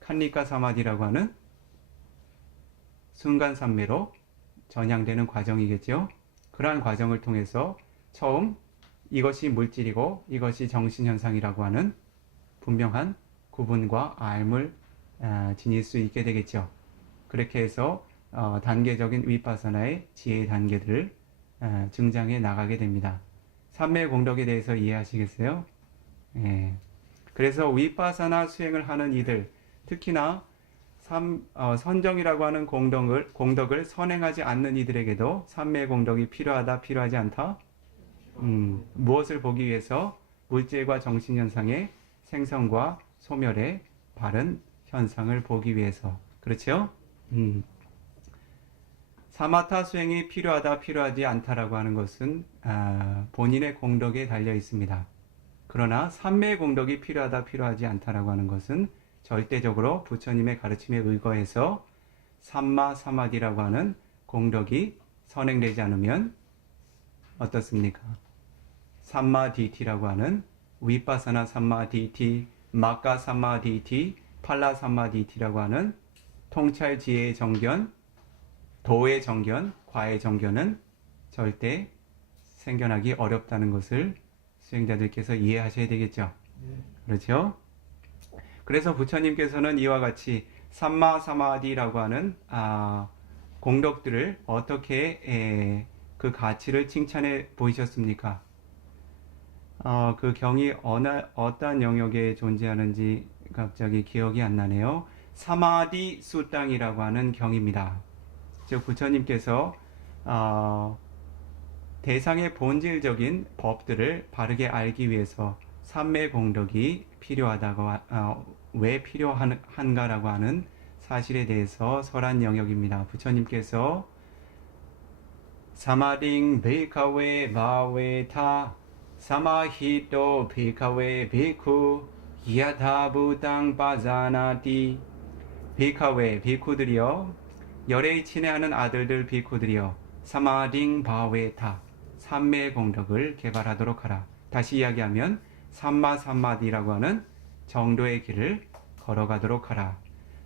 칸니까 사마디라고 하는 순간산매로 전향되는 과정이겠죠. 그러한 과정을 통해서 처음 이것이 물질이고 이것이 정신현상이라고 하는 분명한 구분과 알을 지닐 수 있게 되겠죠. 그렇게 해서 단계적인 위파사나의 지혜의 단계들을 증장해 나가게 됩니다. 삼매 공덕에 대해서 이해하시겠어요? 예. 그래서 위파사나 수행을 하는 이들, 특히나 선정이라고 하는 공덕을 선행하지 않는 이들에게도 삼매 공덕이 필요하다, 필요하지 않다? 무엇을 보기 위해서? 물질과 정신현상의 생성과 소멸의 바른 현상을 보기 위해서. 그렇죠? 사마타 수행이 필요하다, 필요하지 않다라고 하는 것은 본인의 공덕에 달려 있습니다. 그러나 삼매 공덕이 필요하다, 필요하지 않다라고 하는 것은 절대적으로 부처님의 가르침에 의거해서 삼마 사마디라고 하는 공덕이 선행되지 않으면 어떻습니까? 삼마 디티라고 하는 위파사나 삼마 디티, 마카 삼마 디티, 팔라 삼마 디티라고 하는 통찰 지혜의 정견, 도의 정견, 과의 정견은 절대 생겨나기 어렵다는 것을 수행자들께서 이해하셔야 되겠죠. 그렇죠? 그래서 부처님께서는 이와 같이 삼마 사마디라고 하는 공덕들을 어떻게 그 가치를 칭찬해 보이셨습니까? 그 경이 어떤 영역에 존재하는지 갑자기 기억이 안 나네요. 사마디 수땅이라고 하는 경입니다. 즉 부처님께서 대상의 본질적인 법들을 바르게 알기 위해서 삼매 공덕이 필요하다고 왜 필요한가라고 하는 사실에 대해서 설한 영역입니다. 부처님께서 사마딩 베이카웨 바웨타 사마히토 베이카웨 베이쿠 야타부당 바자나티 비카웨 비쿠들이여 열애에 친애하는 아들들 비쿠들이여 사마딩 바웨타 삼매 공덕을 개발하도록 하라. 다시 이야기하면 삼마삼마디라고 하는 정도의 길을 걸어가도록 하라.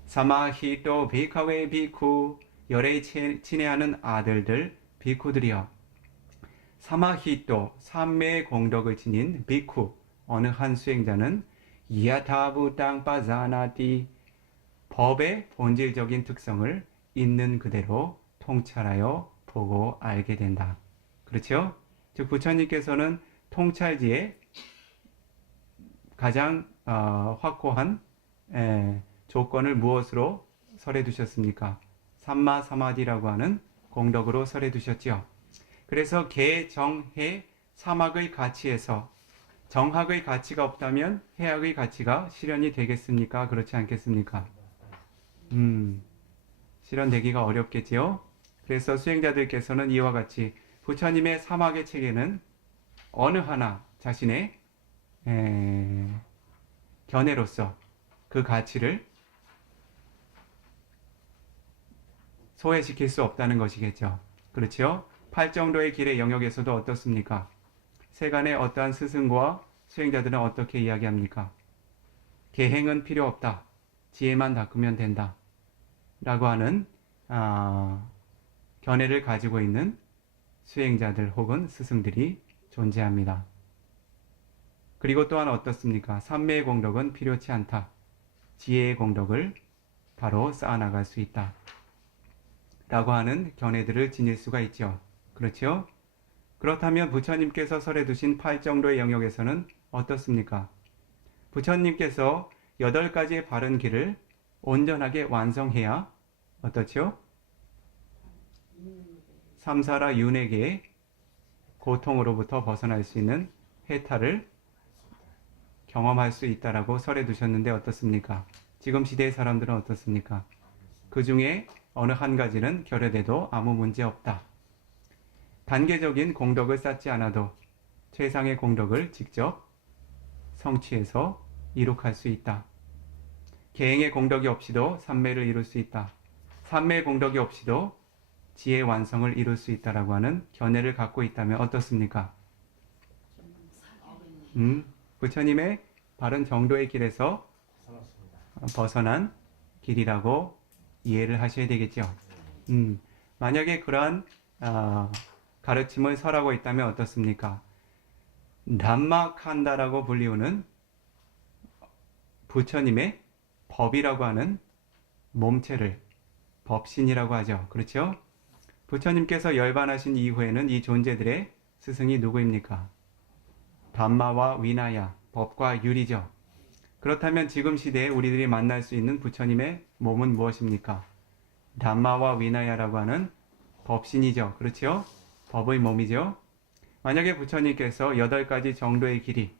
사마히토 비카웨 비쿠 열애에 친애하는 아들들 비쿠들이여 사마히토 삼매의 공덕을 지닌 비쿠 어느 한 수행자는 야타부 땅바자나티 법의 본질적인 특성을 있는 그대로 통찰하여 보고 알게 된다. 그렇죠? 즉 부처님께서는 통찰지에 가장 확고한 조건을 무엇으로 설해 두셨습니까? 삼마사마디라고 하는 공덕으로 설해 두셨지요. 그래서 개, 정, 해, 사막의 가치에서 정학의 가치가 없다면 해학의 가치가 실현이 되겠습니까? 그렇지 않겠습니까? 실현되기가 어렵겠지요. 그래서 수행자들께서는 이와 같이 부처님의 사막의 체계는 어느 하나 자신의 견해로서 그 가치를 소외시킬 수 없다는 것이겠죠. 그렇죠? 팔정도의 길의 영역에서도 어떻습니까? 세간의 어떠한 스승과 수행자들은 어떻게 이야기합니까? 계행은 필요 없다. 지혜만 닦으면 된다. 라고 하는 견해를 가지고 있는 수행자들 혹은 스승들이 존재합니다. 그리고 또한 어떻습니까? 삼매의 공덕은 필요치 않다. 지혜의 공덕을 바로 쌓아나갈 수 있다. 라고 하는 견해들을 지닐 수가 있죠. 그렇죠? 그렇다면 부처님께서 설해 두신 팔정도의 영역에서는 어떻습니까? 부처님께서 8가지의 바른 길을 온전하게 완성해야 어떻죠? 삼사라 윤회계의 고통으로부터 벗어날 수 있는 해탈을 경험할 수 있다라고 설해 두셨는데 어떻습니까? 지금 시대의 사람들은 어떻습니까? 그 중에 어느 한 가지는 결여돼도 아무 문제 없다. 단계적인 공덕을 쌓지 않아도 최상의 공덕을 직접 성취해서 이룩할 수 있다. 계행의 공덕이 없이도 삼매를 이룰 수 있다. 삼매의 공덕이 없이도 지혜 완성을 이룰 수 있다라고 하는 견해를 갖고 있다면 어떻습니까? 부처님의 바른 정도의 길에서 벗어난 길이라고 이해를 하셔야 되겠죠. 만약에 그러한 가르침을 설하고 있다면 어떻습니까? 담마칸다라고 불리우는 부처님의 법이라고 하는 몸체를 법신이라고 하죠. 그렇죠? 부처님께서 열반하신 이후에는 이 존재들의 스승이 누구입니까? 담마와 위나야, 법과 유리죠. 그렇다면 지금 시대에 우리들이 만날 수 있는 부처님의 몸은 무엇입니까? 담마와 위나야라고 하는 법신이죠. 그렇죠? 법의 몸이죠. 만약에 부처님께서 8가지 정도의 길이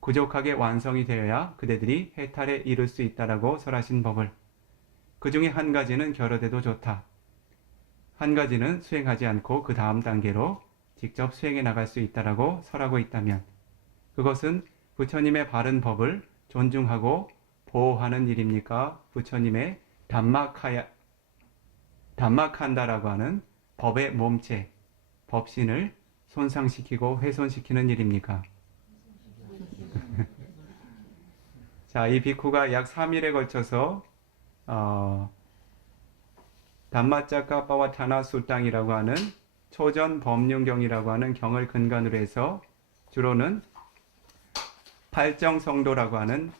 부족하게 완성이 되어야 그대들이 해탈에 이를 수 있다라고 설하신 법을 그 중에 한 가지는 결여돼도 좋다. 한 가지는 수행하지 않고 그 다음 단계로 직접 수행해 나갈 수 있다라고 설하고 있다면 그것은 부처님의 바른 법을 존중하고 보호하는 일입니까? 부처님의 담막한다라고 하는 법의 몸체, 법신을 손상시키고 훼손시키는 일입니까? 자, 이 비쿠가 약 3일에 걸쳐서 담마짜까빠와 타나수땅이라고 하는 초전 법륜경이라고 하는 경을 근간으로 해서 주로는 팔정성도라고 하는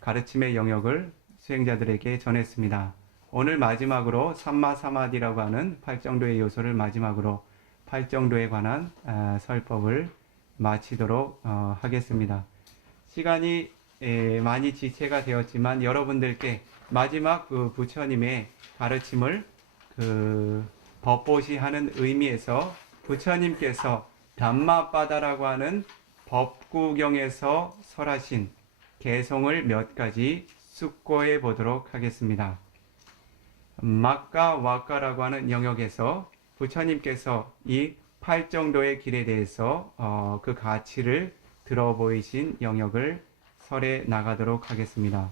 가르침의 영역을 수행자들에게 전했습니다. 오늘 마지막으로 삼마사마디라고 하는 팔정도의 요소를 마지막으로 팔정도에 관한 설법을 마치도록 하겠습니다. 시간이 많이 지체가 되었지만 여러분들께 마지막 그 부처님의 가르침을 법보시 하는 의미에서 부처님께서 담마바다라고 하는 법구경에서 설하신 개송을 몇 가지 숙고해 보도록 하겠습니다. 막가 와가라고 하는 영역에서 부처님께서 이 8정도의 길에 대해서 그 가치를 들어 보이신 영역을 설해 나가도록 하겠습니다.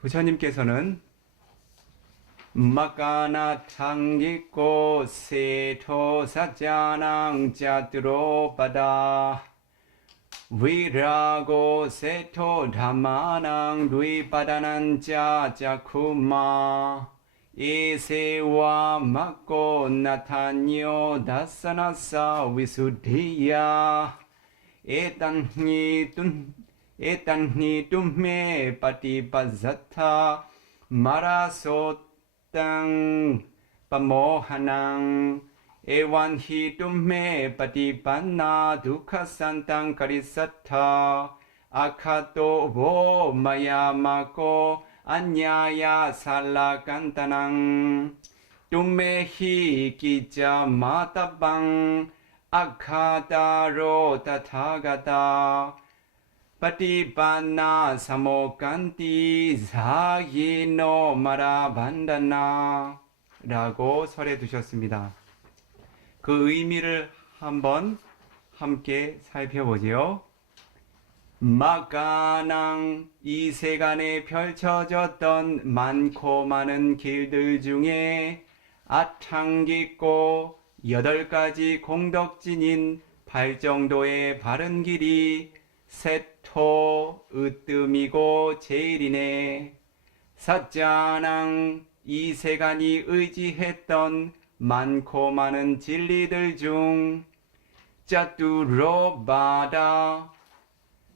부처님께서는 막가나 탕기고 세토 사자낭 짜뚜로바다 위라고 세토 담마낭 누이바다난 짜자쿠마 이세와 막고 나타뇨 다사나사 위수디야 에탄히 tumme patipazzatha marasotang pamohanang evanhi tumme patipanna dukkasantang karisatha akato vo mayamako anyaya salakantanang tumme hi kija matabang akhataro tathagata patipanna samokanti 사기노 마라반다나 라고 설해 두셨습니다. 그 의미를 한번 함께 살펴보지요. 막가낭 이 세간에 펼쳐졌던 많고 많은 길들 중에 아탕깊고 8가지 공덕진인 8정도의 바른 길이 세토 으뜸이고 제일이네. 사자낭 이 세간이 의지했던 많고 많은 진리들 중 짜뚜로바다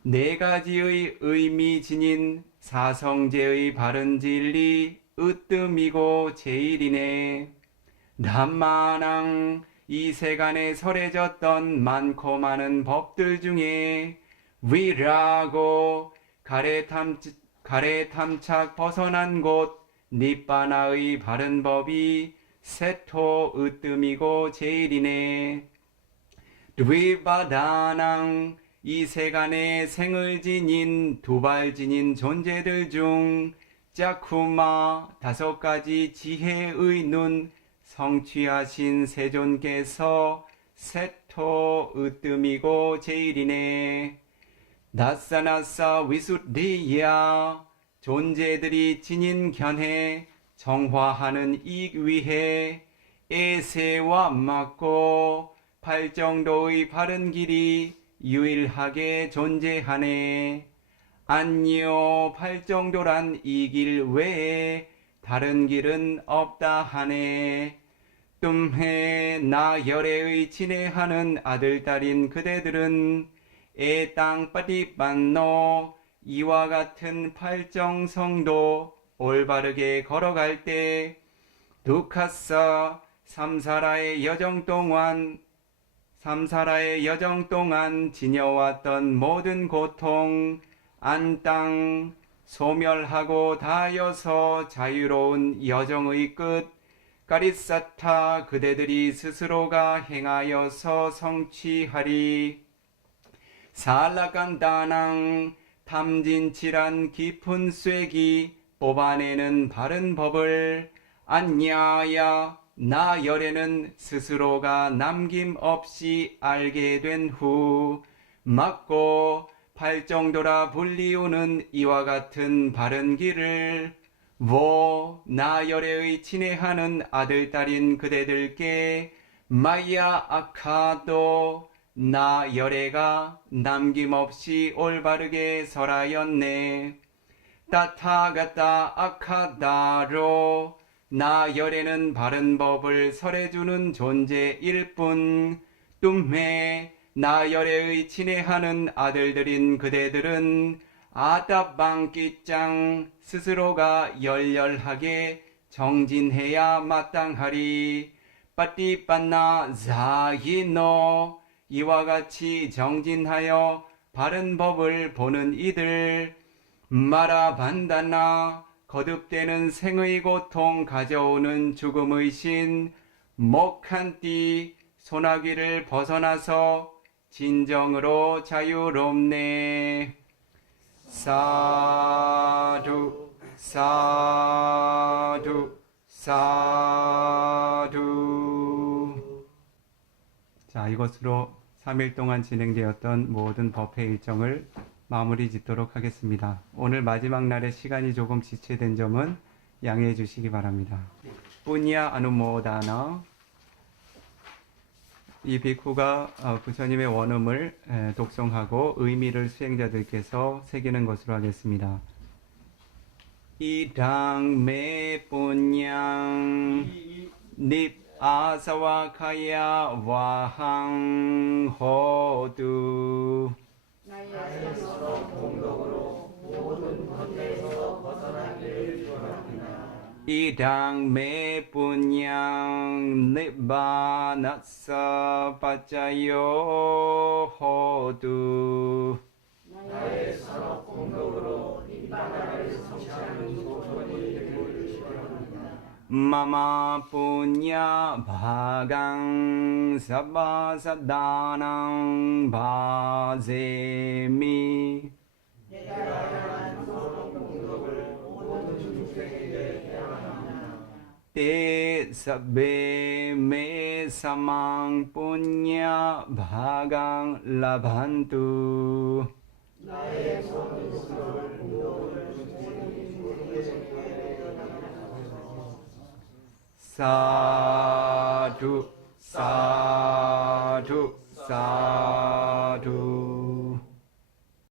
4가지의 의미 지닌 사성제의 바른 진리 으뜸이고 제일이네. 담마낭 이 세간에 설해졌던 많고 많은 법들 중에 위라고 가래 탐착 벗어난 곳 니빠나의 바른 법이 세토 으뜸이고 제일이네. 드위바다낭 이 세간에 생을 지닌 두발 지닌 존재들 중 짜쿠마 5가지 지혜의 눈 성취하신 세존께서 세토 으뜸이고 제일이네. 나사나사 위수디야 존재들이 지닌 견해 정화하는 이익 위해 에세와 맞고 8정도의 바른 길이 유일하게 존재하네. 안뇨 8정도란 이 길 외에 다른 길은 없다 하네. 뜸해 나 열애의 친애하는 아들딸인 그대들은 에땅 빠디빤노 이와 같은 8정성도 올바르게 걸어갈 때 두카사 삼사라의 여정 동안 지녀왔던 모든 고통 안땅 소멸하고 다여서 자유로운 여정의 끝 까리사타 그대들이 스스로가 행하여서 성취하리. 살라간다낭 탐진치란 깊은 쐐기 뽑아내는 바른 법을 안냐야 나 열에는 스스로가 남김없이 알게 된 후 맞고 8정도라 불리우는 이와 같은 바른 길을 나 열애의 친애하는 아들딸인 그대들께 마야 아카도 나 열애가 남김없이 올바르게 설하였네. 따타가타 아카다로 나 열애는 바른 법을 설해주는 존재일 뿐 뚱해 나 열애의 친애하는 아들들인 그대들은 아따방끼짱 스스로가 열렬하게 정진해야 마땅하리. 빠띠빠나 자히노 이와 같이 정진하여 바른 법을 보는 이들 마라반다나 거듭되는 생의 고통 가져오는 죽음의 신 목한띠 소나기를 벗어나서 진정으로 자유롭네. 사두 사두 사두. 자, 이것으로 3일 동안 진행되었던 모든 법회 일정을 마무리 짓도록 하겠습니다. 오늘 마지막 날에 시간이 조금 지체된 점은 양해해 주시기 바랍니다. 뿌냐 아누모다나. 이 비쿠가 부처님의 원음을 독송하고 의미를 수행자들께서 새기는 것으로 하겠습니다. 이당 메 뿌냥 닙 아사와카야 와항 호두. 나의 서로 공덕으로 모든 번뇌에서 벗어나기를 축원합니다. 이당 메 뿌냥 니바나사 빠짜요 호두. 나의 서로 공덕으로 니바나를 성취하는 소원이 되기를 축원합니다. 마마 뿌냐 바강 사바사다낭 바제미. 내가 향한 서로 공덕을 모든 중생에게 해야합니다. 때 사베 메 사망 뿌냐 바강 라반투. 나의 모든 서로 공덕을 모든 중생에게 사두 사두 사두.